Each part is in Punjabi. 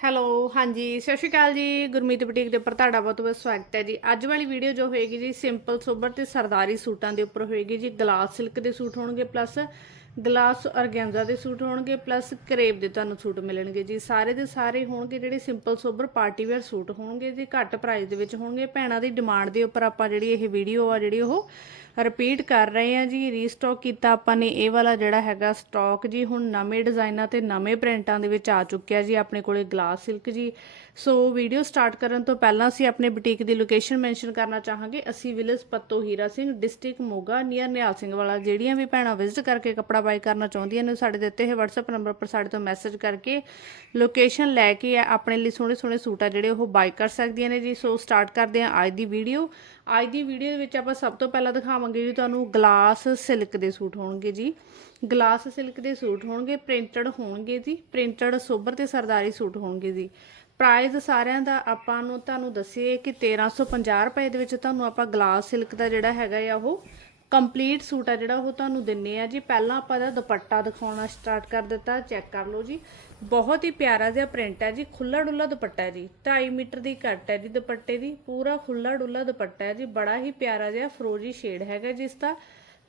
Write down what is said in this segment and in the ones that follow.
ਹੈਲੋ, ਹਾਂਜੀ, ਸਤਿ ਸ਼੍ਰੀ ਅਕਾਲ ਜੀ। ਗੁਰਮੀਤ ਬੁਟੀਕ ਦੇ ਉੱਪਰ ਤੁਹਾਡਾ ਬਹੁਤ ਬਹੁਤ ਸਵਾਗਤ ਹੈ ਜੀ। ਅੱਜ ਵਾਲੀ ਵੀਡੀਓ ਜੋ ਹੋਏਗੀ ਜੀ ਸਿੰਪਲ ਸੋਬਰ ਤੇ ਸਰਦਾਰੀ ਸੂਟਾਂ ਦੇ ਉੱਪਰ ਹੋਏਗੀ ਜੀ। ਗਲਾਸ ਸਿਲਕ ਦੇ ਸੂਟ ਹੋਣਗੇ ਪਲੱਸ ਗਲਾਸ ਔਰਗੈਂਜ਼ਾ ਦੇ ਸੂਟ ਹੋਣਗੇ ਪਲੱਸ ਕਰੇਬ ਦੇ ਤੁਹਾਨੂੰ ਸੂਟ ਮਿਲਣਗੇ ਜੀ। ਸਾਰੇ ਦੇ ਸਾਰੇ ਹੋਣਗੇ ਜਿਹੜੇ simple sober party wear suit ਹੋਣਗੇ ਜੀ। ਘੱਟ ਪ੍ਰਾਈਸ ਦੇ ਵਿੱਚ ਹੋਣਗੇ। ਭੈਣਾਂ ਦੀ ਡਿਮਾਂਡ ਦੇ ਉੱਪਰ ਆਪਾਂ ਜਿਹੜੀ ਇਹ ਵੀਡੀਓ ਆ, ਜਿਹੜੀ ਉਹ ਰਿਪੀਟ ਕਰ ਰਹੇ ਆ ਜੀ ਰੀਸਟਾਕ ਕੀਤਾ ਆਪਾਂ ਨੇ, ਇਹ ਵਾਲਾ ਜਿਹੜਾ ਹੈਗਾ ਸਟਾਕ ਜੀ, ਹੁਣ ਨਵੇਂ ਡਿਜ਼ਾਈਨਾਂ ਤੇ ਨਵੇਂ ਪ੍ਰਿੰਟਾਂ ਦੇ ਵਿੱਚ ਆ ਚੁੱਕਿਆ ਜੀ, ਆਪਣੇ ਕੋਲੇ ਗਲਾਸ ਸਿਲਕ ਜੀ। ਸੋ ਵੀਡੀਓ ਸਟਾਰਟ ਕਰਨ ਤੋਂ ਪਹਿਲਾਂ ਅਸੀਂ ਆਪਣੇ ਬੁਟੀਕ ਦੀ ਲੋਕੇਸ਼ਨ ਮੈਂਸ਼ਨ ਕਰਨਾ ਚਾਹਾਂਗੇ। ਅਸੀਂ village Patto Hira Singh district Moga near Nihal Singh Wala. ਜਿਹੜੀਆਂ ਵੀ ਭੈਣਾਂ ਵਿਜ਼ਿਟ ਕਰਕੇ ਕੱਪੜਾ ਬਾਈ ਕਰਨਾ ਚਾਹੁੰਦੀਆਂ ਨੇ ਸਾਡੇ ਦਿੱਤੇ ਹੋਏ WhatsApp ਨੰਬਰ ਪਰ ਸਾਡੇ ਤੋਂ ਮੈਸੇਜ ਕਰਕੇ ਲੋਕੇਸ਼ਨ ਲੈ ਕੇ ਆਪਣੇ ਲਈ ਸੋਹਣੇ ਸੋਹਣੇ ਸੂਟ ਆ ਜਿਹੜੇ ਉਹ ਬਾਈ ਕਰ ਸਕਦੀਆਂ ਨੇ ਜੀ। ਸੋ ਸਟਾਰਟ ਕਰਦੇ ਹਾਂ ਅੱਜ ਦੀ ਵੀਡੀਓ ਅੱਜ ਦੀ ਵੀਡੀਓ ਦੇ ਵਿੱਚ ਆਪਾਂ ਸਭ ਤੋਂ ਪਹਿਲਾਂ ਦਿਖਾਵਾਂਗੇ ਜੀ ਤੁਹਾਨੂੰ ਗਲਾਸ ਸਿਲਕ ਦੇ ਸੂਟ ਹੋਣਗੇ ਜੀ। ਗਲਾਸ ਸਿਲਕ ਦੇ ਸੂਟ ਹੋਣਗੇ ਪ੍ਰਿੰਟਡ ਹੋਣਗੇ ਜੀ ਪ੍ਰਿੰਟਡ ਸੋਬਰ ਤੇ ਸਰਦਾਰੀ ਸੂਟ ਹੋਣਗੇ ਜੀ। ਪ੍ਰਾਈਸ ਸਾਰਿਆਂ ਦਾ ਆਪਾਂ ਨੂੰ ਤੁਹਾਨੂੰ ਦੱਸੀਏ ਕਿ 1350 ਰੁਪਏ ਦੇ ਵਿੱਚ ਤੁਹਾਨੂੰ ਆਪਾਂ ਗਲਾਸ ਸਿਲਕ ਦਾ ਜਿਹੜਾ ਹੈਗਾ ਆ ਉਹ ਕੰਪਲੀਟ ਸੂਟ ਆ ਜਿਹੜਾ ਉਹ ਤੁਹਾਨੂੰ ਦਿੰਨੇ ਆ ਜੀ। ਪਹਿਲਾਂ ਆਪਾਂ ਇਹਦਾ ਦੁਪੱਟਾ ਦਿਖਾਉਣਾ ਸਟਾਰਟ ਕਰ ਦਿੱਤਾ ਚੈੱਕ ਕਰ ਲਓ ਜੀ। ਬਹੁਤ ਹੀ ਪਿਆਰਾ ਜਿਹਾ ਪ੍ਰਿੰਟ ਹੈ ਜੀ ਖੁੱਲਾ ਡੁੱਲਾ ਦੁਪੱਟਾ ਹੈ ਜੀ। 2.5 ਮੀਟਰ ਦੀ ਕੱਟ ਹੈ ਜੀ ਦੁਪੱਟੇ ਦੀ, ਪੂਰਾ ਖੁੱਲਾ ਡੁੱਲਾ ਦੁਪੱਟਾ ਹੈ ਜੀ, ਬੜਾ ਹੀ ਪਿਆਰਾ ਜਿਹਾ ਫਰੋਜੀ ਸ਼ੇਡ ਹੈਗਾ ਜਿਸ ਦਾ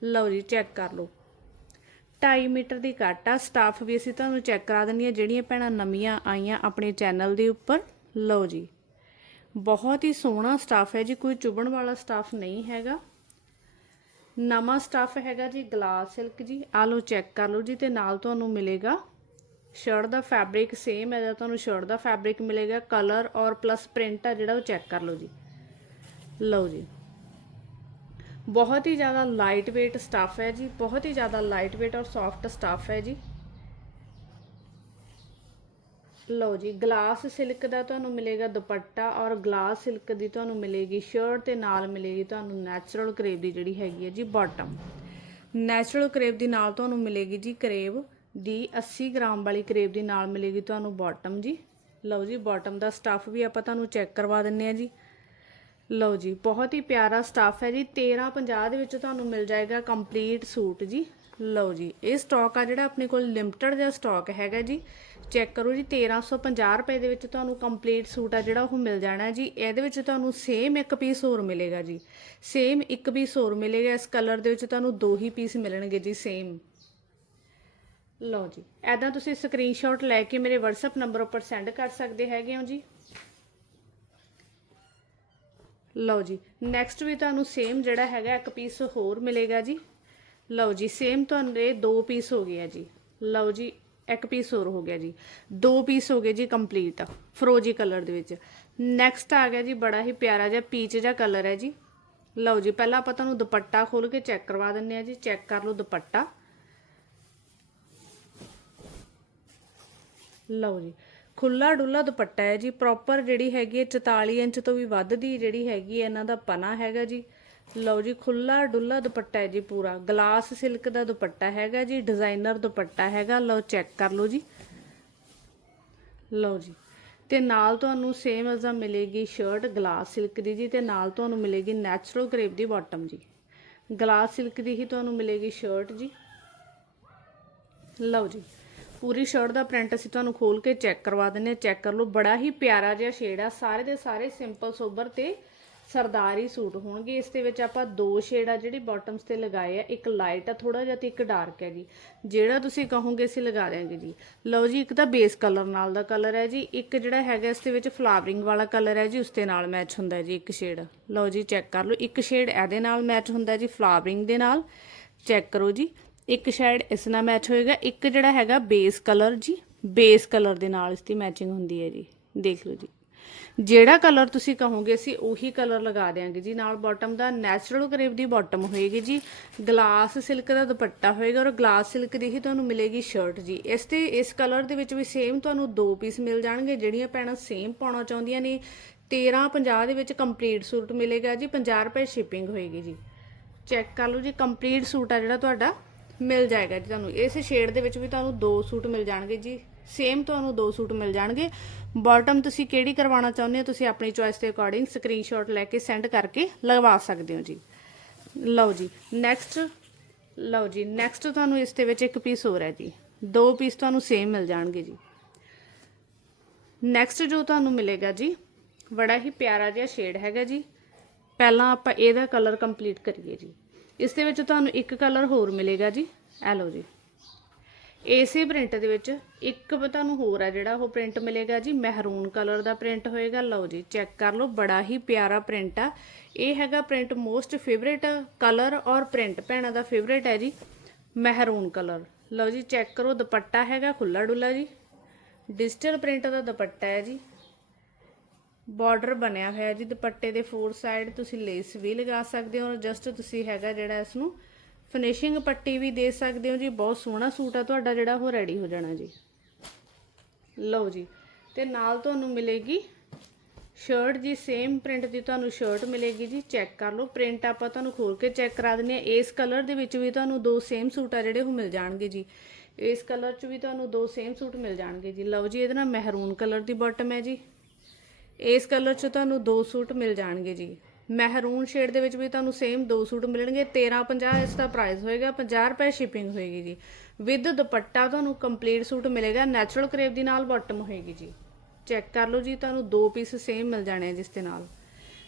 ਲਓ ਜੀ ਚੈੱਕ ਕਰ ਲਓ। 2.5 ਮੀਟਰ ਦੀ ਕੱਟ ਆ ਸਟਾਫ ਵੀ ਅਸੀਂ ਤੁਹਾਨੂੰ ਚੈੱਕ ਕਰਾ ਦਿੰਨੀ ਆ, ਜਿਹੜੀਆਂ ਭੈਣਾਂ ਨਵੀਆਂ ਆਈਆਂ ਆਪਣੇ ਚੈਨਲ ਦੇ ਉੱਪਰ। ਲਓ ਜੀ, ਬਹੁਤ ਹੀ ਸੋਹਣਾ ਸਟਾਫ ਹੈ ਜੀ, ਕੋਈ ਚੁਬਣ ਵਾਲਾ ਸਟਾਫ ਨਹੀਂ ਹੈਗਾ। ਨਵਾਂ ਸਟਾਫ ਹੈਗਾ ਜੀ, ਗਲਾਸ ਸਿਲਕ ਜੀ। ਆ ਲਓ ਚੈੱਕ ਕਰ ਲਓ ਜੀ ਤੇ ਨਾਲ ਤੁਹਾਨੂੰ ਮਿਲੇਗਾ ਸ਼ਰਟ ਦਾ ਫੈਬਰਿਕ ਸੇਮ ਹੈ ਜਿਹੜਾ ਤੁਹਾਨੂੰ ਸ਼ਰਟ ਦਾ ਫੈਬਰਿਕ ਮਿਲੇਗਾ। ਕਲਰ ਔਰ ਪਲੱਸ ਪ੍ਰਿੰਟ ਆ ਜਿਹੜਾ ਉਹ ਚੈੱਕ ਕਰ ਲਓ ਜੀ। ਲਓ ਜੀ। ਬਹੁਤ ਹੀ ਜ਼ਿਆਦਾ ਲਾਈਟ weight ਸਟਾਫ ਹੈ ਜੀ, ਬਹੁਤ ਹੀ ਜ਼ਿਆਦਾ ਲਾਈਟ weight ਔਰ ਸੌਫਟ ਸਟਾਫ ਹੈ ਜੀ। ਲਓ ਜੀ, ਗਲਾਸ ਸਿਲਕ ਦਾ ਤੁਹਾਨੂੰ ਮਿਲੇਗਾ ਦੁਪੱਟਾ ਔਰ ਗਲਾਸ ਸਿਲਕ ਦੀ ਤੁਹਾਨੂੰ ਮਿਲੇਗੀ ਸ਼ਰਟ ਤੇ ਨਾਲ ਮਿਲੇਗੀ ਤੁਹਾਨੂੰ ਨੈਚੁਰਲ ਕਰੇਬ ਦੀ ਜਿਹੜੀ ਹੈਗੀ ਹੈ ਜੀ ਬਾਟਮ ਨੈਚੁਰਲ ਕਰੇਬ ਦੀ ਨਾਲ ਤੁਹਾਨੂੰ ਮਿਲੇਗੀ ਜੀ ਕਰੇਬ ਦੀ 80 ਗ੍ਰਾਮ ਵਾਲੀ ਕਰੇਬ ਦੀ ਨਾਲ ਮਿਲੇਗੀ ਤੁਹਾਨੂੰ ਬਾਟਮ ਜੀ। ਲਓ ਜੀ ਬਾਟਮ ਦਾ ਸਟੱਫ ਵੀ ਆਪਾਂ ਤੁਹਾਨੂੰ ਚੈੱਕ ਕਰਵਾ ਦਿੰਨੇ ਆ ਜੀ। ਲਓ ਜੀ, ਬਹੁਤ ਹੀ ਪਿਆਰਾ ਸਟਾਫ ਹੈ ਜੀ। 1350 ਦੇ ਵਿੱਚ ਤੁਹਾਨੂੰ ਮਿਲ ਜਾਏਗਾ ਕੰਪਲੀਟ ਸੂਟ ਜੀ। ਲਓ ਜੀ, ਇਹ ਸਟਾਕ ਆ ਜਿਹੜਾ ਆਪਣੇ ਕੋਲ ਲਿਮਟਿਡ ਜਿਹਾ ਸਟਾਕ ਹੈਗਾ ਜੀ। ਚੈੱਕ ਕਰੋ ਜੀ 1350 ਰੁਪਏ ਦੇ ਵਿੱਚ ਤੁਹਾਨੂੰ ਕੰਪਲੀਟ ਸੂਟ ਆ ਜਿਹੜਾ ਉਹ ਮਿਲ ਜਾਣਾ ਜੀ। ਇਹਦੇ ਵਿੱਚ ਤੁਹਾਨੂੰ ਸੇਮ ਇੱਕ ਪੀਸ ਹੋਰ ਮਿਲੇਗਾ ਜੀ। ਸੇਮ ਇੱਕ ਪੀਸ ਹੋਰ ਮਿਲੇਗਾ, ਇਸ ਕਲਰ ਦੇ ਵਿੱਚ ਤੁਹਾਨੂੰ ਦੋ ਹੀ ਪੀਸ ਮਿਲਣਗੇ ਜੀ ਸੇਮ ਲਓ ਜੀ ਐਦਾਂ ਤੁਸੀਂ ਸਕਰੀਨਸ਼ਾਟ ਲੈ ਕੇ ਮੇਰੇ WhatsApp ਨੰਬਰ ਉੱਪਰ ਸੈਂਡ ਕਰ ਸਕਦੇ ਹੈਗੇ ਹੋ ਜੀ। ਲਓ ਜੀ ਨੈਕਸਟ ਵੀ ਤੁਹਾਨੂੰ ਸੇਮ ਜਿਹੜਾ ਹੈਗਾ, ਇੱਕ ਪੀਸ ਹੋਰ ਮਿਲੇਗਾ ਜੀ। ਲਓ ਜੀ ਸੇਮ ਤੁਹਾਨੂੰ ਇਹ ਦੋ ਪੀਸ ਹੋ ਗਏ ਆ ਜੀ। ਲਓ ਜੀ, ਇੱਕ ਪੀਸ ਹੋਰ ਹੋ ਗਿਆ ਜੀ। ਦੋ ਪੀਸ ਹੋ ਗਏ ਜੀ ਕੰਪਲੀਟ ਫਰੋਜੀ ਕਲਰ ਦੇ ਵਿੱਚ। ਨੈਕਸਟ ਆ ਗਿਆ ਜੀ, ਬੜਾ ਹੀ ਪਿਆਰਾ ਜਿਹਾ ਪੀਚ ਜਿਹਾ ਕਲਰ ਹੈ ਜੀ। ਲਓ ਜੀ, ਪਹਿਲਾਂ ਆਪਾਂ ਤੁਹਾਨੂੰ ਦੁਪੱਟਾ ਖੋਲ ਕੇ ਚੈੱਕ ਕਰਵਾ ਦਿੰਨੇ ਆ ਜੀ। ਚੈੱਕ ਕਰ ਲਓ ਦੁਪੱਟਾ। ਲਓ ਜੀ ਖੁੱਲਾ ਡੁੱਲਾ ਦੁਪੱਟਾ ਹੈ ਜੀ। ਪ੍ਰੋਪਰ ਜਿਹੜੀ ਹੈਗੀ ਹੈ 44 ਇੰਚ ਤੋਂ ਵੀ ਵੱਧ ਦੀ ਜਿਹੜੀ ਹੈਗੀ ਹੈ, ਇਹਨਾਂ ਦਾ ਪਨਾ ਹੈਗਾ ਜੀ। ਲਓ ਜੀ ਖੁੱਲਾ ਡੁੱਲਾ ਦੁਪੱਟਾ ਹੈ ਜੀ ਪੂਰਾ। ਗਲਾਸ ਸਿਲਕ ਦਾ ਦੁਪੱਟਾ ਹੈਗਾ ਜੀ, ਡਿਜ਼ਾਈਨਰ ਦੁਪੱਟਾ ਹੈਗਾ। ਲਓ, ਚੈੱਕ ਕਰ ਲਓ ਜੀ। ਲਓ ਜੀ, ਤੇ ਨਾਲ ਤੁਹਾਨੂੰ ਸੇਮ ਅਜ਼ਾ ਮਿਲੇਗੀ ਸ਼ਰਟ ਗਲਾਸ ਸਿਲਕ ਦੀ ਜੀ, ਤੇ ਨਾਲ ਤੁਹਾਨੂੰ ਮਿਲੇਗੀ ਨੈਚੁਰਲ ਕਰੇਪ ਦੀ ਬਾਟਮ ਜੀ। ਗਲਾਸ ਸਿਲਕ ਦੀ ਹੀ ਤੁਹਾਨੂੰ ਮਿਲੇਗੀ ਸ਼ਰਟ ਜੀ। ਲਓ ਜੀ, ਪੂਰੀ ਸ਼ਰਟ ਦਾ ਪ੍ਰਿੰਟ ਅਸੀਂ ਤੁਹਾਨੂੰ ਖੋਲ ਕੇ ਚੈੱਕ ਕਰਵਾ ਦਿੰਨੇ ਚੈੱਕ ਕਰ ਲਓ, ਬੜਾ ਹੀ ਪਿਆਰਾ ਜਿਹਾ ਸ਼ੇਡ ਆ। ਸਾਰੇ ਦੇ ਸਾਰੇ ਸਿੰਪਲ ਸੋਬਰ ਤੇ ਸਰਦਾਰੀ ਸੂਟ ਹੋਣਗੇ। ਇਸ ਦੇ ਵਿੱਚ ਆਪਾਂ ਦੋ ਸ਼ੇਡ ਆ ਜਿਹੜੀ ਬਾਟਮਸ ਤੇ ਲਗਾਏ ਆ। ਇੱਕ ਲਾਈਟ ਆ ਥੋੜਾ ਜਿਹਾ ਤੇ ਇੱਕ ਡਾਰਕ ਹੈ ਜੀ। ਜਿਹੜਾ ਤੁਸੀਂ ਕਹੋਗੇ ਅਸੀਂ ਲਗਾ ਦਿਆਂਗੇ ਜੀ। ਲਓ ਜੀ, ਇੱਕ ਤਾਂ ਬੇਸ ਕਲਰ ਨਾਲ ਦਾ ਕਲਰ ਹੈ ਜੀ। ਇੱਕ ਜਿਹੜਾ ਹੈਗਾ ਇਸ ਦੇ ਵਿੱਚ ਫਲਾਵਰਿੰਗ ਵਾਲਾ ਕਲਰ ਹੈ ਜੀ, ਉਸ ਦੇ ਨਾਲ ਮੈਚ ਹੁੰਦਾ ਜੀ ਇੱਕ ਸ਼ੇਡ ਲਓ ਜੀ ਚੈੱਕ ਕਰ ਲਓ। ਇੱਕ ਸ਼ੇਡ ਇਹਦੇ ਨਾਲ ਮੈਚ ਹੁੰਦਾ ਜੀ ਫਲਾਵਰਿੰਗ ਦੇ ਨਾਲ। ਚੈੱਕ ਕਰੋ ਜੀ। ਇੱਕ ਸ਼ੇਡ ਇਸ ਨਾਲ ਮੈਚ ਹੋਏਗਾ। ਇੱਕ ਜਿਹੜਾ ਹੈਗਾ ਬੇਸ ਕਲਰ ਜੀ ਬੇਸ ਕਲਰ ਦੇ ਨਾਲ ਇਸ ਦੀ ਮੈਚਿੰਗ ਹੁੰਦੀ ਹੈ ਜੀ। ਦੇਖ ਲਓ ਜੀ। ਜਿਹੜਾ ਕਲਰ ਤੁਸੀਂ ਕਹੋਗੇ, ਅਸੀਂ ਉਹੀ ਕਲਰ ਲਗਾ ਦੇਾਂਗੇ ਜੀ। ਨਾਲ ਬਾਟਮ ਦਾ ਨੈਚੁਰਲ ਕਰੇਵ ਦੀ ਬਾਟਮ ਹੋਏਗੀ ਜੀ। ਗਲਾਸ ਸਿਲਕ ਦਾ ਦੁਪੱਟਾ ਹੋਏਗਾ ਔਰ ਗਲਾਸ ਸਿਲਕ ਦੀ ਹੀ ਤੁਹਾਨੂੰ ਮਿਲੇਗੀ ਸ਼ਰਟ ਜੀ। ਇਸ ਤੇ, ਇਸ ਕਲਰ ਦੇ ਵਿੱਚ ਵੀ ਸੇਮ ਤੁਹਾਨੂੰ ਦੋ ਪੀਸ ਮਿਲ ਜਾਣਗੇ। ਜਿਹੜੀਆਂ ਭੈਣਾਂ ਸੇਮ ਪਾਉਣਾ ਚਾਹੁੰਦੀਆਂ ਨੇ 1350 ਦੇ ਵਿੱਚ ਕੰਪਲੀਟ ਸੂਟ ਮਿਲੇਗਾ ਜੀ। 50 ਰੁਪਏ ਸ਼ਿਪਿੰਗ ਹੋਏਗੀ ਜੀ। ਚੈੱਕ ਕਰ ਲਓ ਜੀ ਕੰਪਲੀਟ ਸੂਟ ਆ ਜਿਹੜਾ ਤੁਹਾਡਾ। ਮਿਲ ਜਾਏਗਾ ਜੀ ਤੁਹਾਨੂੰ। ਇਸ ਸ਼ੇਡ ਦੇ ਵਿੱਚ ਵੀ ਤੁਹਾਨੂੰ ਦੋ ਸੂਟ ਮਿਲ ਜਾਣਗੇ ਜੀ। ਸੇਮ ਤੁਹਾਨੂੰ ਦੋ ਸੂਟ ਮਿਲ ਜਾਣਗੇ। ਬਾਟਮ ਤੁਸੀਂ ਕਿਹੜੀ ਕਰਵਾਉਣਾ ਚਾਹੁੰਦੇ ਹੋ, ਤੁਸੀਂ ਆਪਣੀ ਚੋਇਸ ਦੇ ਅਕੋਰਡਿੰਗ ਸਕਰੀਨਸ਼ਾਟ ਲੈ ਕੇ ਸੈਂਡ ਕਰਕੇ ਲਗਵਾ ਸਕਦੇ ਹੋ ਜੀ। ਲਓ ਜੀ ਨੈਕਸਟ ਲਓ ਜੀ ਨੈਕਸਟ ਤੁਹਾਨੂੰ ਇਸ ਦੇ ਵਿੱਚ ਇੱਕ ਪੀਸ ਹੋਰ ਹੈ ਜੀ। ਦੋ ਪੀਸ ਤੁਹਾਨੂੰ ਸੇਮ ਮਿਲ ਜਾਣਗੇ ਜੀ। ਨੈਕਸਟ ਜੋ ਤੁਹਾਨੂੰ ਮਿਲੇਗਾ ਜੀ, ਬੜਾ ਹੀ ਪਿਆਰਾ ਜਿਹਾ ਸ਼ੇਡ ਹੈਗਾ ਜੀ। ਪਹਿਲਾਂ ਆਪਾਂ ਇਹਦਾ ਕਲਰ ਕੰਪਲੀਟ ਕਰੀਏ ਜੀ। ਇਸ ਦੇ ਵਿੱਚ ਤੁਹਾਨੂੰ ਇੱਕ ਕਲਰ ਹੋਰ ਮਿਲੇਗਾ ਜੀ। ਇਹ ਲਓ ਜੀ। ਏਸੇ ਪ੍ਰਿੰਟ ਦੇ ਵਿੱਚ ਇੱਕ ਤੁਹਾਨੂੰ ਹੋਰ ਆ ਜਿਹੜਾ, ਉਹ ਪ੍ਰਿੰਟ ਮਿਲੇਗਾ ਜੀ। ਮਹਿਰੂਨ ਕਲਰ ਦਾ ਪ੍ਰਿੰਟ ਹੋਏਗਾ। ਲਓ ਜੀ ਚੈੱਕ ਕਰ ਲਓ। ਬੜਾ ਹੀ ਪਿਆਰਾ ਪ੍ਰਿੰਟ ਆ। ਇਹ ਹੈਗਾ ਪ੍ਰਿੰਟ ਮੋਸਟ ਫੇਵਰੇਟ ਕਲਰ ਔਰ ਪ੍ਰਿੰਟ ਭੈਣਾਂ ਦਾ ਫੇਵਰੇਟ ਹੈ ਜੀ। ਮਹਿਰੂਨ ਕਲਰ ਲਓ ਜੀ ਚੈੱਕ ਕਰੋ। ਦੁਪੱਟਾ ਹੈਗਾ ਖੁੱਲਾ ਡੁੱਲਾ ਜੀ। ਡਿਜੀਟਲ ਪ੍ਰਿੰਟ ਦਾ ਦੁਪੱਟਾ ਹੈ ਜੀ। ਬਾਰਡਰ ਬਣਿਆ ਹੋਇਆ, ਜੀ ਦੁਪੱਟੇ ਦੇ ਫੋਰ ਸਾਈਡ ਤੁਸੀਂ ਲੇਸ ਵੀ ਲਗਾ ਸਕਦੇ ਹੋ ਜਸਟ ਤੁਸੀਂ ਹੈਗਾ ਜਿਹੜਾ ਇਸ ਨੂੰ ਫਿਨਿਸ਼ਿੰਗ ਪੱਟੀ ਵੀ ਦੇ ਸਕਦੇ ਹੋ ਜੀ, ਬਹੁਤ ਸੋਹਣਾ ਸੂਟ ਆ ਤੁਹਾਡਾ ਜਿਹੜਾ, ਉਹ ਰੈਡੀ ਹੋ ਜਾਣਾ ਜੀ। ਲਓ ਜੀ, ਤੇ ਨਾਲ ਤੁਹਾਨੂੰ ਮਿਲੇਗੀ ਸ਼ਰਟ ਜੀ ਸੇਮ ਪ੍ਰਿੰਟ ਦੀ ਤੁਹਾਨੂੰ ਸ਼ਰਟ ਮਿਲੇਗੀ ਜੀ ਚੈੱਕ ਕਰ ਲਓ। ਪ੍ਰਿੰਟ ਆਪਾਂ ਤੁਹਾਨੂੰ ਖੋਲ ਕੇ ਚੈੱਕ ਕਰਾ ਦਿੰਦੇ ਆ ਇਸ ਕਲਰ ਦੇ ਵਿੱਚ ਵੀ ਤੁਹਾਨੂੰ ਦੋ ਸੇਮ ਸੂਟ ਆ ਜਿਹੜੇ ਉਹ ਮਿਲ ਜਾਣਗੇ ਜੀ। ਇਸ ਕਲਰ 'ਚ ਵੀ ਤੁਹਾਨੂੰ ਦੋ ਸੇਮ ਸੂਟ ਮਿਲ ਜਾਣਗੇ ਜੀ। ਲਓ ਜੀ, ਇਹਦੇ ਨਾਲ ਮਹਿਰੂਨ ਕਲਰ ਦੀ ਬਾਟਮ ਹੈ ਜੀ। ਇਸ ਕਲਰ 'ਚ ਤੁਹਾਨੂੰ ਦੋ ਸੂਟ ਮਿਲ ਜਾਣਗੇ ਜੀ। ਮਹਿਰੂਨ ਸ਼ੇਡ ਦੇ ਵਿੱਚ ਵੀ ਤੁਹਾਨੂੰ ਸੇਮ ਦੋ ਸੂਟ ਮਿਲਣਗੇ। 1350 ਇਸ ਦਾ ਪ੍ਰਾਈਸ ਹੋਏਗਾ 50 ਰੁਪਏ ਸ਼ਿਪਿੰਗ ਹੋਏਗੀ ਜੀ। ਵਿਦ ਦੁਪੱਟਾ ਤੁਹਾਨੂੰ ਕੰਪਲੀਟ ਸੂਟ ਮਿਲੇਗਾ ਨੈਚੁਰਲ ਕਰੇਪ ਦੀ ਨਾਲ ਬਾਟਮ ਹੋਏਗੀ ਜੀ। ਚੈੱਕ ਕਰ ਲਓ ਜੀ, ਤੁਹਾਨੂੰ ਦੋ ਪੀਸ ਸੇਮ ਮਿਲ ਜਾਣੇ ਆ ਜਿਸ ਦੇ ਨਾਲ।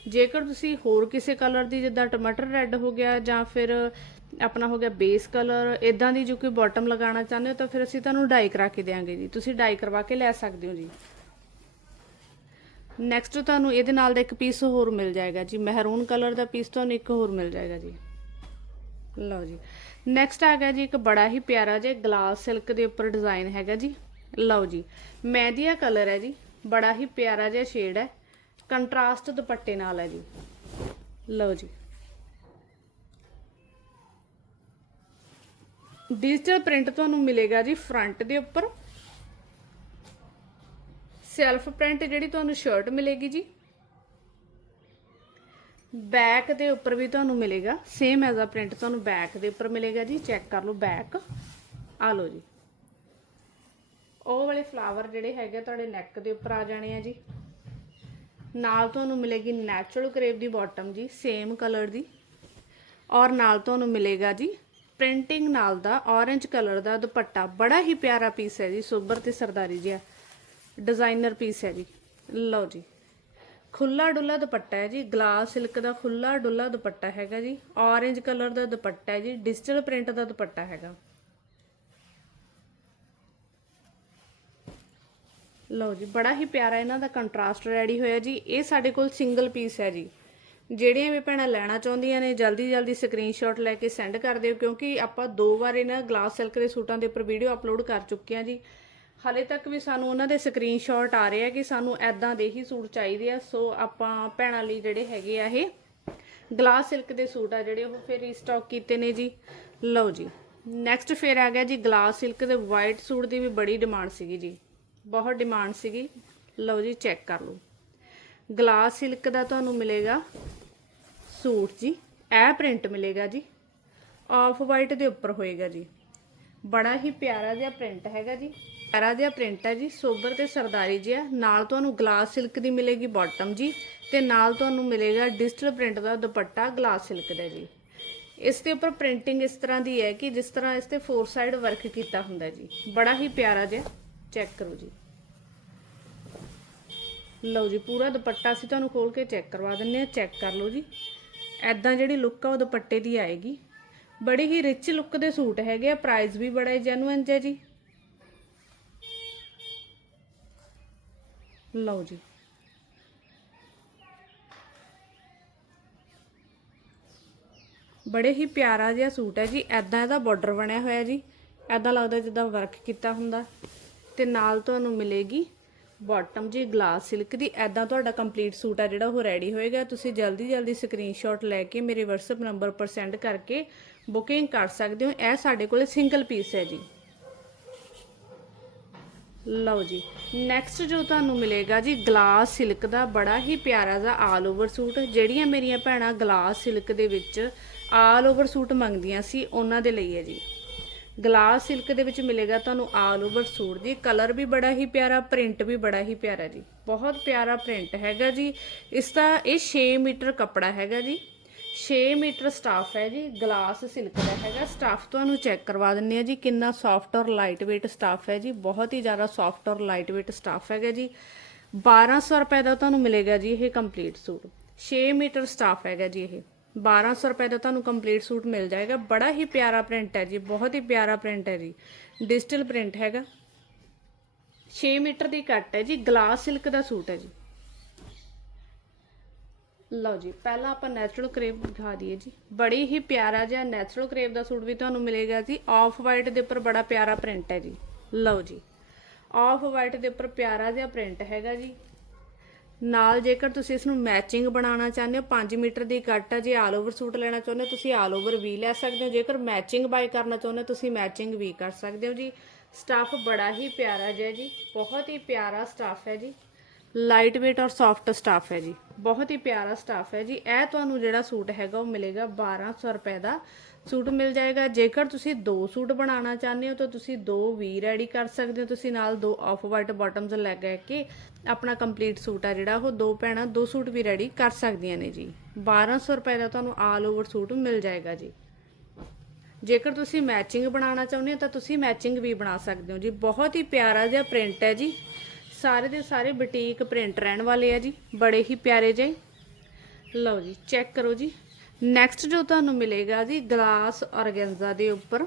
ਜੇਕਰ ਤੁਸੀਂ ਹੋਰ ਕਿਸੇ ਕਲਰ ਦੀ, ਜਿੱਦਾਂ ਟਮਾਟਰ ਰੈੱਡ ਹੋ ਗਿਆ ਜਾਂ ਫਿਰ ਆਪਣਾ ਹੋ ਗਿਆ ਬੇਸ ਕਲਰ ਇਦਾਂ ਦੀ ਜੋ ਕੋਈ ਬਾਟਮ ਲਗਾਉਣਾ ਚਾਹੁੰਦੇ ਹੋ ਤਾਂ ਫਿਰ ਅਸੀਂ ਤੁਹਾਨੂੰ ਡਾਈ ਕਰਾ ਕੇ ਦੇਵਾਂਗੇ ਜੀ। ਤੁਸੀਂ ਡਾਈ ਕਰਵਾ ਕੇ ਲੈ ਸਕਦੇ ਹੋ ਜੀ। ਨੈਕਸਟ ਤੁਹਾਨੂੰ ਇਹਦੇ ਨਾਲ ਦਾ ਇੱਕ ਪੀਸ ਹੋਰ ਮਿਲ ਜਾਏਗਾ ਜੀ। ਮਹਿਰੂਨ ਕਲਰ ਦਾ ਪੀਸ ਤੁਹਾਨੂੰ ਇੱਕ ਹੋਰ ਮਿਲ ਜਾਏਗਾ ਜੀ। ਲਓ ਜੀ। ਨੈਕਸਟ ਆ ਗਿਆ ਜੀ ਇੱਕ ਬੜਾ ਹੀ ਪਿਆਰਾ ਜਿਹਾ ਗਲਾਸ ਸਿਲਕ ਦੇ ਉੱਪਰ ਡਿਜ਼ਾਈਨ ਹੈਗਾ ਜੀ। ਲਓ ਜੀ। ਮਹਿੰਦੀਆ ਕਲਰ ਹੈ ਜੀ। ਬੜਾ ਹੀ ਪਿਆਰਾ ਜਿਹਾ ਸ਼ੇਡ ਹੈ। ਕੰਟਰਾਸਟ ਦੁਪੱਟੇ ਨਾਲ ਹੈ ਜੀ। ਲਓ ਜੀ। ਡਿਜੀਟਲ ਪ੍ਰਿੰਟ ਤੁਹਾਨੂੰ ਮਿਲੇਗਾ ਜੀ ਫਰੰਟ ਦੇ ਉੱਪਰ। ਸੈਲਫ ਪ੍ਰਿੰਟ ਜਿਹੜੀ ਤੁਹਾਨੂੰ ਸ਼ਰਟ ਮਿਲੇਗੀ ਜੀ, ਬੈਕ ਦੇ ਉੱਪਰ ਵੀ ਤੁਹਾਨੂੰ ਮਿਲੇਗਾ ਸੇਮ ਐਜ਼ ਆ ਪ੍ਰਿੰਟ ਤੁਹਾਨੂੰ ਬੈਕ ਦੇ ਉੱਪਰ ਮਿਲੇਗਾ ਜੀ ਚੈੱਕ ਕਰ ਲਓ ਬੈਕ, ਆ ਲਓ ਜੀ। ਉਹ ਵਾਲੇ ਫਲਾਵਰ ਜਿਹੜੇ ਹੈਗੇ ਤੁਹਾਡੇ ਨੈਕ ਦੇ ਉੱਪਰ ਆ ਜਾਣੇ ਆ ਜੀ। ਨਾਲ ਤੁਹਾਨੂੰ ਮਿਲੇਗੀ ਨੈਚੁਰਲ ਕਰੇਪ ਦੀ ਬਾਟਮ ਜੀ ਸੇਮ ਕਲਰ ਦੀ। ਔਰ ਨਾਲ ਤੁਹਾਨੂੰ ਮਿਲੇਗਾ ਜੀ ਪ੍ਰਿੰਟਿੰਗ ਨਾਲ ਦਾ orange ਕਲਰ ਦਾ ਦੁਪੱਟਾ। ਬੜਾ ਹੀ ਪਿਆਰਾ ਪੀਸ ਹੈ ਜੀ ਸੁਬਰ ਤੇ ਸਰਦਾਰੀ ਜਿਹਾ। ਡਿਜ਼ਾਈਨਰ ਪੀਸ ਹੈ ਜੀ। ਲਓ ਜੀ। ਖੁੱਲਾ ਡੁੱਲਾ ਦੁਪੱਟਾ ਹੈ ਜੀ। ਗਲਾਸ ਸਿਲਕ ਦਾ ਖੁੱਲਾ ਡੁੱਲਾ ਦੁਪੱਟਾ ਹੈਗਾ ਜੀ। orange ਕਲਰ ਦਾ ਦੁਪੱਟਾ ਹੈ ਜੀ। ਡਿਜੀਟਲ ਪ੍ਰਿੰਟ ਦਾ ਦੁਪੱਟਾ ਹੈਗਾ। ਲਓ ਜੀ। ਬੜਾ ਹੀ ਪਿਆਰਾ ਇਹਨਾਂ ਦਾ ਕੰਟਰਾਸਟ ਰੈਡੀ ਹੋਇਆ ਜੀ। ਇਹ ਸਾਡੇ ਕੋਲ ਸਿੰਗਲ ਪੀਸ ਹੈ ਜੀ। ਜਿਹੜੀਆਂ ਵੀ ਭੈਣਾਂ ਲੈਣਾ ਚਾਹੁੰਦੀਆਂ ਨੇ, ਜਲਦੀ ਜਲਦੀ ਸਕਰੀਨਸ਼ਾਟ ਲੈ ਕੇ ਸੈਂਡ ਕਰ ਦਿਓ, ਕਿਉਂਕਿ ਆਪਾਂ ਦੋ ਵਾਰ ਇਹਨਾਂ ਗਲਾਸ ਸਿਲਕ ਦੇ ਸੂਟਾਂ ਦੇ ਉੱਪਰ ਵੀਡੀਓ ਅਪਲੋਡ ਕਰ ਚੁੱਕੇ ਹਾਂ ਜੀ। ਹਾਲੇ ਤੱਕ ਵੀ ਸਾਨੂੰ ਉਹਨਾਂ ਦੇ ਸਕਰੀਨਸ਼ਾਟ ਆ ਰਹੇ ਆ ਕਿ ਸਾਨੂੰ ਐਦਾਂ ਦੇ ਹੀ ਸੂਟ ਚਾਹੀਦੇ ਆ। ਸੋ ਆਪਾਂ ਭੈਣਾਂ ਲਈ ਜਿਹੜੇ ਹੈਗੇ ਆ ਇਹ ਗਲਾਸ ਸਿਲਕ ਦੇ ਸੂਟ ਆ ਜਿਹੜੇ, ਉਹ ਫਿਰ ਰੀਸਟਾਕ ਕੀਤੇ ਨੇ ਜੀ। ਲਓ ਜੀ ਨੈਕਸਟ ਫਿਰ ਆ ਗਿਆ ਜੀ ਗਲਾਸ ਸਿਲਕ ਦੇ ਵਾਈਟ ਸੂਟ ਦੀ ਵੀ ਬੜੀ ਡਿਮਾਂਡ ਸੀਗੀ ਜੀ। ਬਹੁਤ ਡਿਮਾਂਡ ਸੀਗੀ। ਲਓ ਜੀ ਚੈੱਕ ਕਰ ਲਓ। ਗਲਾਸ ਸਿਲਕ ਦਾ ਤੁਹਾਨੂੰ ਮਿਲੇਗਾ ਸੂਟ ਜੀ। ਇਹ ਪ੍ਰਿੰਟ ਮਿਲੇਗਾ ਜੀ। ਆਫ ਵਾਈਟ ਦੇ ਉੱਪਰ ਹੋਏਗਾ ਜੀ। ਬੜਾ ਹੀ ਪਿਆਰਾ ਜਿਹਾ ਪ੍ਰਿੰਟ ਹੈਗਾ ਜੀ। ਪਿਆਰਾ ਜਿਹਾ ਪ੍ਰਿੰਟ ਹੈ ਜੀ, ਸੋਬਰ ਤੇ ਸਰਦਾਰੀ ਜਿਹਾ। ਨਾਲ ਤੁਹਾਨੂੰ ਗਲਾਸ ਸਿਲਕ ਦੀ ਮਿਲੇਗੀ ਬਾਟਮ ਜੀ ਤੇ ਨਾਲ ਤੁਹਾਨੂੰ ਮਿਲੇਗਾ ਡਿਜੀਟਲ ਪ੍ਰਿੰਟ ਦਾ ਦੁਪੱਟਾ ਗਲਾਸ ਸਿਲਕ ਦਾ ਜੀ। ਇਸ ਦੇ ਉੱਪਰ ਪ੍ਰਿੰਟਿੰਗ ਇਸ ਤਰ੍ਹਾਂ ਦੀ ਹੈ ਕਿ ਜਿਸ ਤਰ੍ਹਾਂ ਇਸ ਤੇ ਫੋਰ ਸਾਈਡ ਵਰਕ ਕੀਤਾ ਹੁੰਦਾ ਜੀ। ਬੜਾ ਹੀ ਪਿਆਰਾ ਜਿਹਾ ਚੈੱਕ ਕਰੋ ਜੀ। ਲਓ ਜੀ, ਪੂਰਾ ਦੁਪੱਟਾ ਅਸੀਂ ਤੁਹਾਨੂੰ ਖੋਲ ਕੇ ਚੈੱਕ ਕਰਵਾ ਦਿੰਨੇ ਆ ਚੈੱਕ ਕਰ ਲਓ ਜੀ। ਐਦਾਂ ਜਿਹੜੀ ਲੁੱਕ ਆ ਉਹ ਦੁਪੱਟੇ ਦੀ ਆਏਗੀ। ਬੜੀ ਹੀ ਰਿਚ ਲੁੱਕ ਦੇ ਸੂਟ ਹੈਗੇ ਆ ਪ੍ਰਾਈਸ ਵੀ ਬੜਾ ਹੀ ਜੈਨੂਇਨ ਹੈ ਜੀ। ਲਓ ਜੀ। ਬੜੇ ਹੀ ਪਿਆਰਾ ਜਿਹਾ ਸੂਟ ਹੈ ਜੀ। ਐਦਾਂ ਇਹਦਾ ਬਾਰਡਰ ਬਣਿਆ ਹੋਇਆ ਜੀ। ਐਦਾਂ ਲੱਗਦਾ ਜਿੱਦਾਂ ਵਰਕ ਕੀਤਾ ਹੁੰਦਾ। ਤੇ ਨਾਲ ਤੁਹਾਨੂੰ ਮਿਲੇਗੀ ਬਾਟਮ ਜੀ ਗਲਾਸ ਸਿਲਕ ਦੀ। ਐਦਾਂ ਤੁਹਾਡਾ ਕੰਪਲੀਟ ਸੂਟ ਆ ਜਿਹੜਾ ਉਹ ਰੈਡੀ ਹੋਏਗਾ। ਤੁਸੀਂ ਜਲਦੀ ਜਲਦੀ ਸਕਰੀਨਸ਼ਾਟ ਲੈ ਕੇ ਮੇਰੇ WhatsApp ਨੰਬਰ ਪਰ ਸੈਂਡ ਕਰਕੇ ਬੁਕਿੰਗ ਕਰ ਸਕਦੇ ਹੋ। ਇਹ ਸਾਡੇ ਕੋਲ ਸਿੰਗਲ ਪੀਸ ਹੈ ਜੀ। ਲਓ ਜੀ ਨੈਕਸਟ ਜੋ ਤੁਹਾਨੂੰ ਮਿਲੇਗਾ ਜੀ ਗਲਾਸ ਸਿਲਕ ਦਾ ਬੜਾ ਹੀ ਪਿਆਰਾ ਜਿਹਾ ਆਲ ਓਵਰ ਸੂਟ ਜਿਹੜੀਆਂ ਮੇਰੀਆਂ ਭੈਣਾਂ ਗਲਾਸ ਸਿਲਕ ਦੇ ਵਿੱਚ ਆਲ ਓਵਰ ਸੂਟ ਮੰਗਦੀਆਂ ਸੀ, ਉਹਨਾਂ ਦੇ ਲਈ ਹੈ ਜੀ। ਗਲਾਸ ਸਿਲਕ ਦੇ ਵਿੱਚ ਮਿਲੇਗਾ ਤੁਹਾਨੂੰ ਆਲ ਓਵਰ ਸੂਟ ਜੀ ਕਲਰ ਵੀ ਬੜਾ ਹੀ ਪਿਆਰਾ ਪ੍ਰਿੰਟ ਵੀ ਬੜਾ ਹੀ ਪਿਆਰਾ ਜੀ। ਬਹੁਤ ਪਿਆਰਾ ਪ੍ਰਿੰਟ ਹੈਗਾ ਜੀ। ਇਸ ਦਾ ਇਹ 6 ਮੀਟਰ ਕੱਪੜਾ ਹੈਗਾ ਜੀ। 6 ਮੀਟਰ ਸਟਾਫ ਹੈ ਜੀ ਗਲਾਸ ਸਿਲਕ ਦਾ ਹੈਗਾ। ਸਟਾਫ ਤੁਹਾਨੂੰ ਚੈੱਕ ਕਰਵਾ ਦਿੰਨੇ ਆ ਜੀ, ਕਿੰਨਾ ਸੌਫਟ ਔਰ ਲਾਈਟ weight ਸਟਾਫ ਹੈ ਜੀ। ਬਹੁਤ ਹੀ ਜ਼ਿਆਦਾ ਸੌਫਟ ਔਰ ਲਾਈਟ weight ਸਟਾਫ ਹੈਗਾ ਜੀ। 1200 ਰੁਪਏ ਦਾ ਤੁਹਾਨੂੰ ਮਿਲੇਗਾ ਜੀ ਇਹ ਕੰਪਲੀਟ ਸੂਟ। 6 ਮੀਟਰ ਸਟਾਫ ਹੈਗਾ ਜੀ ਇਹ। 1200 ਰੁਪਏ ਦਾ ਤੁਹਾਨੂੰ ਕੰਪਲੀਟ ਸੂਟ ਮਿਲ ਜਾਏਗਾ। ਬੜਾ ਹੀ ਪਿਆਰਾ ਪ੍ਰਿੰਟ ਹੈ ਜੀ, ਬਹੁਤ ਹੀ ਪਿਆਰਾ ਪ੍ਰਿੰਟ ਹੈ ਜੀ। ਡਿਜੀਟਲ ਪ੍ਰਿੰਟ ਹੈਗਾ। 6 ਮੀਟਰ ਦੀ ਕੱਟ ਹੈ ਜੀ ਗਲਾਸ ਸਿਲਕ ਦਾ ਸੂਟ ਹੈ ਜੀ। ਲਓ ਜੀ, ਪਹਿਲਾਂ ਆਪਾਂ ਨੈਚੁਰਲ ਕਰੇਪ ਦਿਖਾ ਦਈਏ ਜੀ। ਬੜੀ ਹੀ ਪਿਆਰਾ ਜਿਹਾ ਨੈਚੁਰਲ ਕਰੇਪ ਦਾ ਸੂਟ ਵੀ ਤੁਹਾਨੂੰ ਮਿਲੇਗਾ ਜੀ। ਆਫ ਵਾਈਟ ਦੇ ਉੱਪਰ ਬੜਾ ਪਿਆਰਾ ਪ੍ਰਿੰਟ ਹੈ ਜੀ। ਲਓ ਜੀ ਆਫ ਵਾਈਟ ਦੇ ਉੱਪਰ ਪਿਆਰਾ ਜਿਹਾ ਪ੍ਰਿੰਟ ਹੈਗਾ ਜੀ। ਨਾਲ ਜੇਕਰ ਤੁਸੀਂ ਇਸ ਨੂੰ ਮੈਚਿੰਗ ਬਣਾਉਣਾ ਚਾਹੁੰਦੇ ਹੋ 5 ਮੀਟਰ ਦੀ ਕੱਟ ਹੈ। ਜੇ ਆਲ ਓਵਰ ਸੂਟ ਲੈਣਾ ਚਾਹੁੰਦੇ ਹੋ, ਤੁਸੀਂ ਆਲ ਓਵਰ ਵੀ ਲੈ ਸਕਦੇ ਹੋ। ਜੇਕਰ ਮੈਚਿੰਗ ਬਾਈ ਕਰਨਾ ਚਾਹੁੰਦੇ ਹੋ, ਤੁਸੀਂ ਮੈਚਿੰਗ ਵੀ ਕਰ ਸਕਦੇ ਹੋ ਜੀ। ਸਟਾਫ ਬੜਾ ਹੀ ਪਿਆਰਾ ਜਿਹਾ ਜੀ। ਬਹੁਤ ਹੀ ਪਿਆਰਾ ਸਟਾਫ ਹੈ ਜੀ। ਲਾਈਟ weight ਔਰ ਸੌਫਟ ਸਟਾਫ ਹੈ ਜੀ। ਬਹੁਤ ਹੀ ਪਿਆਰਾ ਸਟਾਫ ਹੈ ਜੀ। ਇਹ ਤੁਹਾਨੂੰ ਜਿਹੜਾ ਸੂਟ ਹੈਗਾ, ਉਹ ਮਿਲੇਗਾ 1200 ਰੁਪਏ ਦਾ। ਸੂਟ ਮਿਲ ਜਾਏਗਾ। ਜੇਕਰ ਤੁਸੀਂ ਦੋ ਸੂਟ ਬਣਾਉਣਾ ਚਾਹੁੰਦੇ ਹੋ, ਤਾਂ ਤੁਸੀਂ ਦੋ ਵੀ ਰੈਡੀ ਕਰ ਸਕਦੇ ਹੋ। ਤੁਸੀਂ ਨਾਲ ਦੋ ਆਫ ਵਾਈਟ ਬਾਟਮਸ ਲੈ ਕੇ ਕੇ ਆਪਣਾ ਕੰਪਲੀਟ ਸੂਟ ਆ ਜਿਹੜਾ, ਉਹ ਦੋ ਭੈਣਾਂ ਦੋ ਸੂਟ ਵੀ ਰੈਡੀ ਕਰ ਸਕਦੀਆਂ ਨੇ ਜੀ। 1200 ਰੁਪਏ ਦਾ ਤੁਹਾਨੂੰ ਆਲ ਓਵਰ ਸੂਟ ਮਿਲ ਜਾਏਗਾ ਜੀ। ਜੇਕਰ ਤੁਸੀਂ ਮੈਚਿੰਗ ਬਣਾਉਣਾ ਚਾਹੁੰਦੇ ਹੋ, ਤਾਂ ਤੁਸੀਂ ਮੈਚਿੰਗ ਵੀ ਬਣਾ ਸਕਦੇ ਹੋ ਜੀ। ਬਹੁਤ ਹੀ ਪਿਆਰਾ ਜਿਹਾ ਪ੍ਰਿੰਟ ਹੈ ਜੀ। ਸਾਰੇ ਦੇ ਸਾਰੇ ਬੁਟੀਕ ਪ੍ਰਿੰਟ ਰਹਿਣ ਵਾਲੇ ਆ ਜੀ, ਬੜੇ ਹੀ ਪਿਆਰੇ ਜਿਹੇ। ਲਓ ਜੀ ਚੈੱਕ ਕਰੋ ਜੀ। ਨੈਕਸਟ ਜੋ ਤੁਹਾਨੂੰ ਮਿਲੇਗਾ ਜੀ ਗਲਾਸ ਔਰਗੈਂਜ਼ਾ ਦੇ ਉੱਪਰ।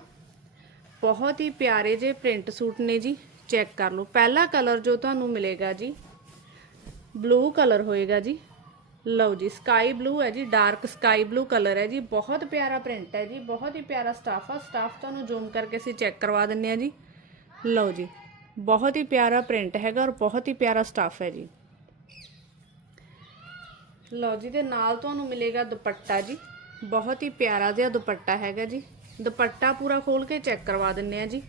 ਬਹੁਤ ਹੀ ਪਿਆਰੇ ਜਿਹੇ ਪ੍ਰਿੰਟ ਸੂਟ ਨੇ ਜੀ ਚੈੱਕ ਕਰ ਲਓ। ਪਹਿਲਾ ਕਲਰ ਜੋ ਤੁਹਾਨੂੰ ਮਿਲੇਗਾ ਜੀ ਬਲੂ ਕਲਰ ਹੋਏਗਾ ਜੀ। ਲਓ ਜੀ ਸਕਾਈ ਬਲੂ ਹੈ ਜੀ ਡਾਰਕ ਸਕਾਈ ਬਲੂ ਕਲਰ ਹੈ ਜੀ। ਬਹੁਤ ਪਿਆਰਾ ਪ੍ਰਿੰਟ ਹੈ ਜੀ, ਬਹੁਤ ਹੀ ਪਿਆਰਾ ਸਟਾਫ ਆ। ਸਟਾਫ ਤੁਹਾਨੂੰ ਜ਼ੂਮ ਕਰਕੇ ਅਸੀਂ ਚੈੱਕ ਕਰਵਾ ਦਿੰਨੇ ਆ ਜੀ। ਲਓ ਜੀ ਬਹੁਤ ਹੀ ਪਿਆਰਾ ਪ੍ਰਿੰਟ ਹੈਗਾ ਔਰ ਬਹੁਤ ਹੀ ਪਿਆਰਾ ਸਟਾਫ ਹੈ ਜੀ। ਲਓ ਜੀ ਦੇ ਨਾਲ ਤੁਹਾਨੂੰ ਮਿਲੇਗਾ ਦੁਪੱਟਾ ਜੀ। ਬਹੁਤ ਹੀ ਪਿਆਰਾ ਜਿਹਾ ਦੁਪੱਟਾ ਹੈਗਾ ਜੀ। ਦੁਪੱਟਾ ਪੂਰਾ ਖੋਲ ਕੇ ਚੈੱਕ ਕਰਵਾ ਦਿੰਨੇ ਆ ਜੀ।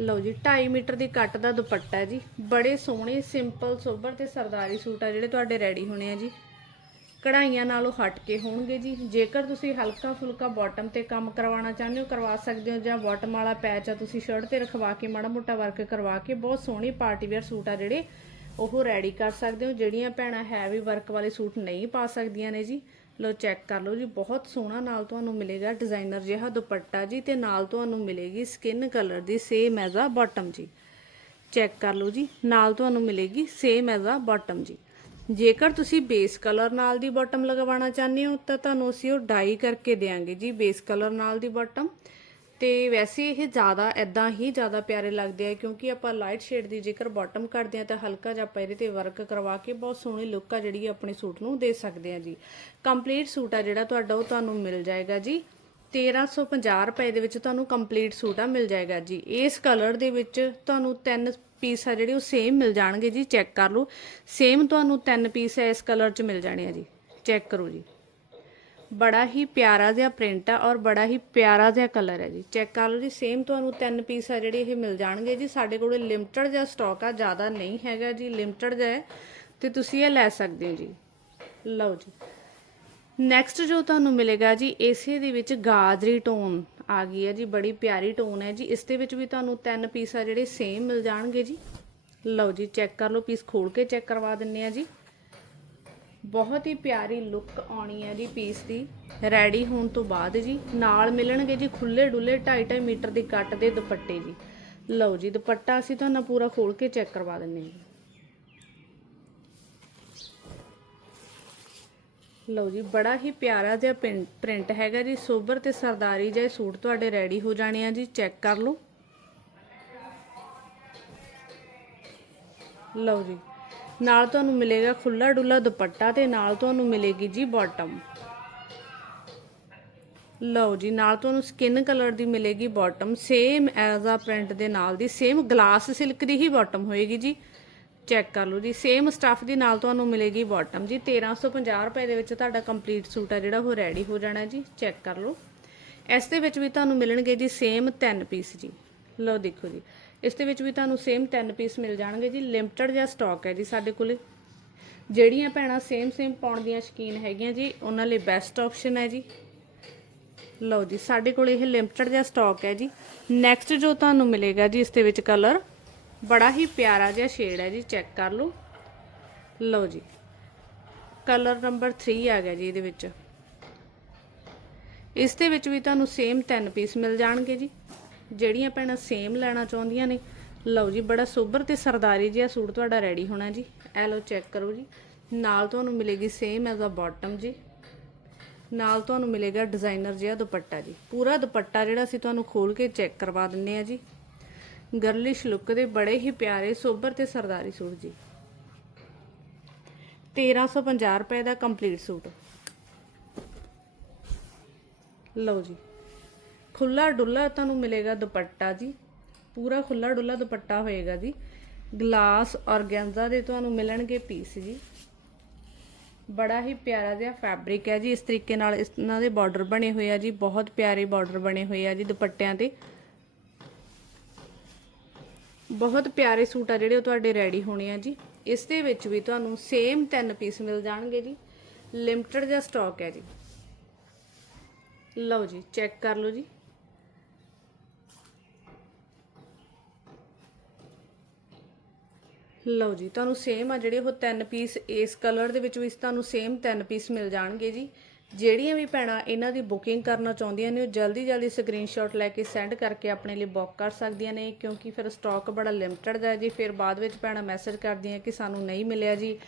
ਲਓ ਜੀ 2.5 ਮੀਟਰ ਦੀ ਕੱਟ ਦਾ ਦੁਪੱਟਾ ਜੀ। ਬੜੇ ਸੋਹਣੇ ਸਿੰਪਲ ਸੋਬਰ ਤੇ ਸਰਦਾਰੀ ਸੂਟ ਆ ਜਿਹੜੇ ਤੁਹਾਡੇ ਰੈਡੀ ਹੋਣੇ ਆ ਜੀ। ਕਢਾਈਆਂ ਨਾਲੋਂ ਹਟ ਕੇ ਹੋਣਗੇ ਜੀ। ਜੇਕਰ ਤੁਸੀਂ ਹਲਕਾ ਫੁਲਕਾ ਬਾਟਮ ਤੇ ਕੰਮ ਕਰਵਾਉਣਾ ਚਾਹੁੰਦੇ ਹੋ, ਕਰਵਾ ਸਕਦੇ ਹੋ ਜਾਂ ਬਾਟਮ ਵਾਲਾ ਪੈਚ ਆ, ਤੁਸੀਂ ਸ਼ਰਟ ਤੇ ਰਖਵਾ ਕੇ ਮਾੜਾ ਮੋਟਾ ਵਰਕ ਕਰਵਾ ਕੇ, ਬਹੁਤ ਸੋਹਣੀ ਪਾਰਟੀ ਵੇਅਰ ਸੂਟ ਆ ਜਿਹੜੇ, ਉਹ ਰੈਡੀ ਕਰ ਸਕਦੇ ਹੋ। ਜਿਹੜੀਆਂ ਭੈਣਾਂ ਹੈਵੀ ਵਰਕ ਵਾਲੇ ਸੂਟ ਨਹੀਂ ਪਾ ਸਕਦੀਆਂ ਨੇ ਜੀ ਲੋ ਚੈੱਕ ਕਰ ਲਓ ਜੀ। ਬਹੁਤ ਸੋਹਣਾ ਨਾਲ ਤੁਹਾਨੂੰ ਮਿਲੇਗਾ ਡਿਜ਼ਾਈਨਰ ਜਿਹਾ ਦੁਪੱਟਾ ਜੀ ਤੇ ਨਾਲ ਤੁਹਾਨੂੰ ਮਿਲੇਗੀ ਸਕਿਨ ਕਲਰ ਦੀ ਸੇਮ ਐਜ਼ ਆ ਬਾਟਮ ਜੀ। ਚੈੱਕ ਕਰ ਲਓ ਜੀ। ਨਾਲ ਤੁਹਾਨੂੰ ਮਿਲੇਗੀ ਸੇਮ ਐਜ਼ ਆ ਬਾਟਮ ਜੀ। ਜੇਕਰ ਤੁਸੀਂ ਬੇਸ ਕਲਰ ਨਾਲ ਦੀ ਬਾਟਮ ਲਗਵਾਉਣਾ ਚਾਹੁੰਦੇ ਹੋ, ਤਾਂ ਤੁਹਾਨੂੰ ਅਸੀਂ ਉਹ ਡਾਈ ਕਰਕੇ ਦੇਾਂਗੇ ਜੀ, ਬੇਸ ਕਲਰ ਨਾਲ ਦੀ ਬਾਟਮ ਤੇ ਵੈਸੇ ਇਹ ਜ਼ਿਆਦਾ ਐਦਾਂ ਹੀ ਜ਼ਿਆਦਾ ਪਿਆਰੇ ਲੱਗਦੇ ਆ, ਕਿਉਂਕਿ ਆਪਾਂ ਲਾਈਟ ਸ਼ੇਡ ਦੀ ਜੇਕਰ ਬਾਟਮ ਕਰਦੇ ਆ ਤਾਂ ਹਲਕਾ ਜਿਹਾ ਆਪਾਂ ਇਹਦੇ ਤੇ ਵਰਕ ਕਰਵਾ ਕੇ ਬਹੁਤ ਸੋਹਣੀ ਲੁੱਕ ਆ ਜਿਹੜੀ ਆਪਣੇ ਸੂਟ ਨੂੰ ਦੇ ਸਕਦੇ ਆ ਜੀ। ਕੰਪਲੀਟ ਸੂਟ ਆ ਜਿਹੜਾ ਤੁਹਾਡਾ, ਉਹ ਤੁਹਾਨੂੰ ਮਿਲ ਜਾਏਗਾ ਜੀ। 1350 ਰੁਪਏ ਦੇ ਵਿੱਚ ਤੁਹਾਨੂੰ ਕੰਪਲੀਟ ਸੂਟ ਆ, ਮਿਲ ਜਾਏਗਾ ਜੀ। ਇਸ ਕਲਰ ਦੇ ਵਿੱਚ ਤੁਹਾਨੂੰ ਤਿੰਨ ਪੀਸ ਆ ਜਿਹੜੇ, ਉਹ ਸੇਮ ਮਿਲ ਜਾਣਗੇ ਜੀ ਚੈੱਕ ਕਰ ਲਓ। ਸੇਮ ਤੁਹਾਨੂੰ ਤਿੰਨ ਪੀਸ ਇਸ ਕਲਰ 'ਚ ਮਿਲ ਜਾਣੇ ਆ ਜੀ। ਚੈੱਕ ਕਰੋ ਜੀ। ਬੜਾ ਹੀ ਪਿਆਰਾ ਜਿਹਾ ਪ੍ਰਿੰਟ ਆ ਔਰ ਬੜਾ ਹੀ ਪਿਆਰਾ ਜਿਹਾ ਕਲਰ ਹੈ ਜੀ। ਚੈੱਕ ਕਰ ਲਓ ਜੀ ਸੇਮ ਤੁਹਾਨੂੰ ਤਿੰਨ ਪੀਸ ਆ ਜਿਹੜੇ, ਇਹ ਮਿਲ ਜਾਣਗੇ ਜੀ। ਸਾਡੇ ਕੋਲ ਲਿਮਟਡ ਜਿਹਾ ਸਟਾਕ ਆ, ਜ਼ਿਆਦਾ ਨਹੀਂ ਹੈਗਾ ਜੀ ਲਿਮਟਡ ਜਿਹਾ ਹੈ। ਤੇ ਤੁਸੀਂ ਇਹ ਲੈ ਸਕਦੇ ਹੋ ਜੀ। ਲਓ ਜੀ। ਨੈਕਸਟ ਜੋ ਤੁਹਾਨੂੰ ਮਿਲੇਗਾ ਜੀ ਇਸੇ ਦੇ ਵਿੱਚ ਗਾਜਰੀ ਟੋਨ ਆ ਗਈ ਹੈ ਜੀ, ਬੜੀ ਪਿਆਰੀ ਟੋਨ ਹੈ ਜੀ। ਇਸ ਦੇ ਵਿੱਚ ਵੀ ਤੁਹਾਨੂੰ ਤਿੰਨ ਪੀਸ ਆ ਜਿਹੜੇ ਸੇਮ ਮਿਲ ਜਾਣਗੇ ਜੀ। ਲਓ ਜੀ ਚੈੱਕ ਕਰ ਲਓ ਪੀਸ ਖੋਲ ਕੇ ਚੈੱਕ ਕਰਵਾ ਦਿੰਨੇ ਆ ਜੀ। ਬਹੁਤ ਹੀ ਪਿਆਰੀ ਲੁੱਕ ਆਉਣੀ ਹੈ ਜੀ ਪੀਸ ਦੀ। ਰੈਡੀ ਹੋਣ ਤੋਂ ਬਾਅਦ ਜੀ, ਨਾਲ ਮਿਲਣਗੇ ਜੀ ਖੁੱਲੇ ਡੁੱਲੇ 2.5 ਮੀਟਰ ਦੀ ਕੱਟ ਦੇ ਦੁਪੱਟੇ ਜੀ। ਲਓ ਜੀ, ਦੁਪੱਟਾ ਅਸੀਂ ਤੁਹਾਨੂੰ ਪੂਰਾ ਖੋਲ ਕੇ ਚੈੱਕ ਕਰਵਾ ਦਿੰਨੇ ਹਾਂ ਲਓ ਜੀ, ਬੜਾ ਹੀ ਪਿਆਰਾ ਜਿਹਾ ਪ੍ਰਿੰਟ ਹੈਗਾ ਜੀ। ਸੋਬਰ ਤੇ ਸਰਦਾਰੀ ਜਿਹੇ ਸੂਟ ਤੁਹਾਡੇ ਰੈਡੀ ਹੋ ਜਾਣੇ ਆ ਜੀ। ਚੈੱਕ ਕਰ ਲਓ। ਲਓ ਜੀ, ਨਾਲ ਤੁਹਾਨੂੰ ਮਿਲੇਗਾ ਖੁੱਲਾ ਡੁੱਲਾ ਦੁਪੱਟਾ ਤੇ ਨਾਲ ਤੁਹਾਨੂੰ ਮਿਲੇਗੀ ਜੀ ਬਾਟਮ ਲਓ ਜੀ, ਨਾਲ ਤੁਹਾਨੂੰ ਸਕਿਨ ਕਲਰ ਦੀ ਮਿਲੇਗੀ ਬਾਟਮ ਸੇਮ ਐਜ਼ ਆ ਪ੍ਰਿੰਟ ਦੇ ਨਾਲ ਦੀ ਸੇਮ ਗਲਾਸ ਸਿਲਕ ਦੀ ਹੀ ਬਾਟਮ ਹੋਏਗੀ ਜੀ। ਚੈੱਕ ਕਰ ਲਓ ਜੀ। ਸੇਮ ਸਟੱਫ ਦੀ ਨਾਲ ਤੁਹਾਨੂੰ ਮਿਲੇਗੀ ਬਾਟਮ ਜੀ। 1350 ਰੁਪਏ ਦੇ ਵਿੱਚ ਤੁਹਾਡਾ ਕੰਪਲੀਟ ਸੂਟ ਆ ਜਿਹੜਾ, ਉਹ ਰੈਡੀ ਹੋ ਜਾਣਾ ਜੀ। ਚੈੱਕ ਕਰ ਲਓ। ਇਸ ਦੇ ਵਿੱਚ ਵੀ ਤੁਹਾਨੂੰ ਮਿਲਣਗੇ ਜੀ ਸੇਮ 3 ਪੀਸ ਜੀ। ਲਓ ਦੇਖੋ ਜੀ। ਇਸ ਦੇ ਵਿੱਚ ਵੀ ਤੁਹਾਨੂੰ ਸੇਮ 3 ਪੀਸ ਮਿਲ ਜਾਣਗੇ ਜੀ। ਲਿਮਟਡ ਜਿਹਾ ਸਟਾਕ ਹੈ ਜੀ ਸਾਡੇ ਕੋਲੇ। ਜਿਹੜੀਆਂ ਭੈਣਾਂ ਸੇਮ ਸੇਮ ਪਾਉਣ ਦੀਆਂ ਸ਼ਕੀਨ ਹੈਗੀਆਂ ਜੀ, ਉਹਨਾਂ ਲਈ ਬੈਸਟ ਆਪਸ਼ਨ ਹੈ ਜੀ। ਲਓ ਜੀ, ਸਾਡੇ ਕੋਲ ਇਹ ਲਿਮਟਡ ਜਿਹਾ ਸਟਾਕ ਹੈ ਜੀ। ਨੈਕਸਟ ਜੋ ਤੁਹਾਨੂੰ ਮਿਲੇਗਾ ਜੀ, ਇਸ ਦੇ ਵਿੱਚ ਕਲਰ ਬੜਾ ਹੀ ਪਿਆਰਾ ਜਿਹਾ ਸ਼ੇਡ ਹੈ ਜੀ ਚੈੱਕ ਕਰ ਲਓ। ਲਓ ਜੀ ਕਲਰ ਨੰਬਰ 3 ਆ ਗਿਆ ਜੀ ਇਹਦੇ ਵਿੱਚ। ਇਸ ਦੇ ਵਿੱਚ ਵੀ ਤੁਹਾਨੂੰ ਸੇਮ 3 ਪੀਸ ਮਿਲ ਜਾਣਗੇ ਜੀ। ਜਿਹੜੀਆਂ ਭੈਣਾਂ ਸੇਮ ਲੈਣਾ ਚਾਹੁੰਦੀਆਂ ਨੇ, ਲਓ ਜੀ, ਬੜਾ ਸੋਬਰ ਤੇ ਸਰਦਾਰੀ ਜਿਹਾ ਸੂਟ ਤੁਹਾਡਾ ਰੈਡੀ ਹੋਣਾ ਜੀ। ਐ ਲਓ ਚੈੱਕ ਕਰੋ ਜੀ, ਨਾਲ ਤੁਹਾਨੂੰ ਮਿਲੇਗੀ ਸੇਮ ਐਜ਼ ਅ ਬਾਟਮ ਜੀ। ਨਾਲ ਤੁਹਾਨੂੰ ਮਿਲੇਗਾ ਡਿਜ਼ਾਈਨਰ ਜਿਹਾ ਦੁਪੱਟਾ ਜੀ। ਪੂਰਾ ਦੁਪੱਟਾ ਜਿਹੜਾ ਅਸੀਂ ਤੁਹਾਨੂੰ ਖੋਲ ਕੇ ਚੈੱਕ ਕਰਵਾ ਦਿੰਨੇ ਆ ਜੀ। ਗਰਲਿਸ਼ ਲੁੱਕ ਦੇ ਬੜੇ ਹੀ ਪਿਆਰੇ, ਸੋਬਰ ਤੇ ਸਰਦਾਰੀ ਸੂਟ ਜੀ। 1350 ਰੁਪਏ ਦਾ ਕੰਪਲੀਟ ਸੂਟ। ਲਓ ਜੀ ਖੁੱਲਾ ਡੁੱਲਾ ਤੁਹਾਨੂੰ ਮਿਲੇਗਾ ਦੁਪੱਟਾ ਜੀ। ਪੂਰਾ ਖੁੱਲਾ ਡੁੱਲਾ ਦੁਪੱਟਾ ਹੋਏਗਾ ਜੀ। ਗਲਾਸ ਔਰਗੈਂਜ਼ਾ ਦੇ ਤੁਹਾਨੂੰ ਮਿਲਣਗੇ ਪੀਸ ਜੀ। ਬੜਾ ਹੀ ਪਿਆਰਾ ਜਿਹਾ ਫੈਬਰਿਕ ਹੈ ਜੀ। ਇਸ ਤਰੀਕੇ ਨਾਲ ਇਹਨਾਂ ਦੇ ਬਾਰਡਰ ਬਣੇ ਹੋਏ ਆ ਜੀ। ਬਹੁਤ ਪਿਆਰੇ ਬਾਰਡਰ ਬਣੇ ਹੋਏ ਆ ਜੀ ਦੁਪੱਟਿਆਂ ਤੇ। ਬਹੁਤ ਪਿਆਰੇ ਸੂਟ ਆ ਜਿਹੜੇ ਉਹ ਤੁਹਾਡੇ ਰੈਡੀ ਹੋਣੇ ਆ ਜੀ। ਇਸ ਦੇ ਵਿੱਚ ਵੀ ਤੁਹਾਨੂੰ ਸੇਮ 3 ਪੀਸ ਮਿਲ ਜਾਣਗੇ ਜੀ। ਲਿਮਟਿਡ ਜਿਹਾ ਸਟਾਕ ਹੈ ਜੀ। ਲਓ ਜੀ ਚੈੱਕ ਕਰ ਲਓ ਜੀ। ਲਓ ਜੀ, ਤੁਹਾਨੂੰ ਸੇਮ ਆ ਜਿਹੜੇ ਉਹ ਤਿੰਨ ਪੀਸ ਇਸ ਕਲਰ ਦੇ ਵਿੱਚ ਵੀ ਤੁਹਾਨੂੰ ਸੇਮ ਤਿੰਨ ਪੀਸ ਮਿਲ ਜਾਣਗੇ ਜੀ। ਜਿਹੜੀਆਂ ਵੀ ਭੈਣਾਂ ਇਹਨਾਂ ਦੀ ਬੁਕਿੰਗ ਕਰਨਾ ਚਾਹੁੰਦੀਆਂ ਨੇ, ਉਹ ਜਲਦੀ ਜਲਦੀ ਸਕਰੀਨਸ਼ਾਟ ਲੈ ਕੇ ਸੈਂਡ ਕਰਕੇ ਆਪਣੇ ਲਈ ਬੁੱਕ ਕਰ ਸਕਦੀਆਂ ਨੇ, ਕਿਉਂਕਿ ਫਿਰ ਸਟਾਕ ਬੜਾ ਲਿਮਟਿਡ ਦਾ ਹੈ ਜੀ। ਫਿਰ ਬਾਅਦ ਵਿੱਚ ਭੈਣਾਂ ਮੈਸੇਜ ਕਰਦੀਆਂ ਕਿ ਸਾਨੂੰ ਨਹੀਂ ਮਿਲਿਆ ਜੀ।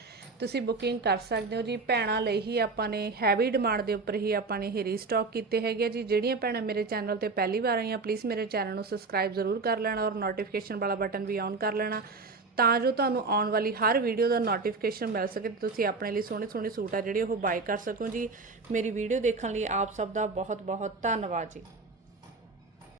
ਤੁਸੀਂ ਬੁਕਿੰਗ ਕਰ ਸਕਦੇ ਹੋ ਜੀ। ਭੈਣਾਂ ਲਈ ਹੀ ਆਪਾਂ ਨੇ ਹੈਵੀ ਡਿਮਾਂਡ ਦੇ ਉੱਪਰ ਹੀ ਆਪਾਂ ਨੇ ਇਹ ਰੀਸਟਾਕ ਕੀਤੇ ਹੈਗੇ ਆ ਜੀ। ਜਿਹੜੀਆਂ ਭੈਣਾਂ ਮੇਰੇ ਚੈਨਲ ਤੇ ਪਹਿਲੀ ਵਾਰ ਆਈਆਂ ਪਲੀਜ਼ ਮੇਰੇ ਚੈਨਲ ਨੂੰ ਸਬਸਕ੍ਰਾਈਬ ਜ਼ਰੂਰ ਕਰ ਲੈਣਾ ਔਰ ਨੋਟੀਫਿਕੇਸ਼ਨ ਵਾਲਾ ਬਟਨ ਵੀ ਔਨ ਕਰ ਲੈਣਾ। ਤਾਂ ਜੋ ਤੁਹਾਨੂੰ ਆਉਣ ਵਾਲੀ ਹਰ ਵੀਡੀਓ ਦਾ ਨੋਟੀਫਿਕੇਸ਼ਨ ਮਿਲ ਸਕੇ ਤੇ ਤੁਸੀਂ ਆਪਣੇ ਲਈ ਸੋਹਣੇ ਸੋਹਣੇ ਸੂਟ ਆ ਜਿਹੜੇ ਉਹ ਬਾਏ ਕਰ ਸਕੋ ਜੀ। ਮੇਰੀ ਵੀਡੀਓ ਦੇਖਣ ਲਈ ਆਪ ਸਭ ਦਾ ਬਹੁਤ ਬਹੁਤ ਧੰਨਵਾਦ ਜੀ।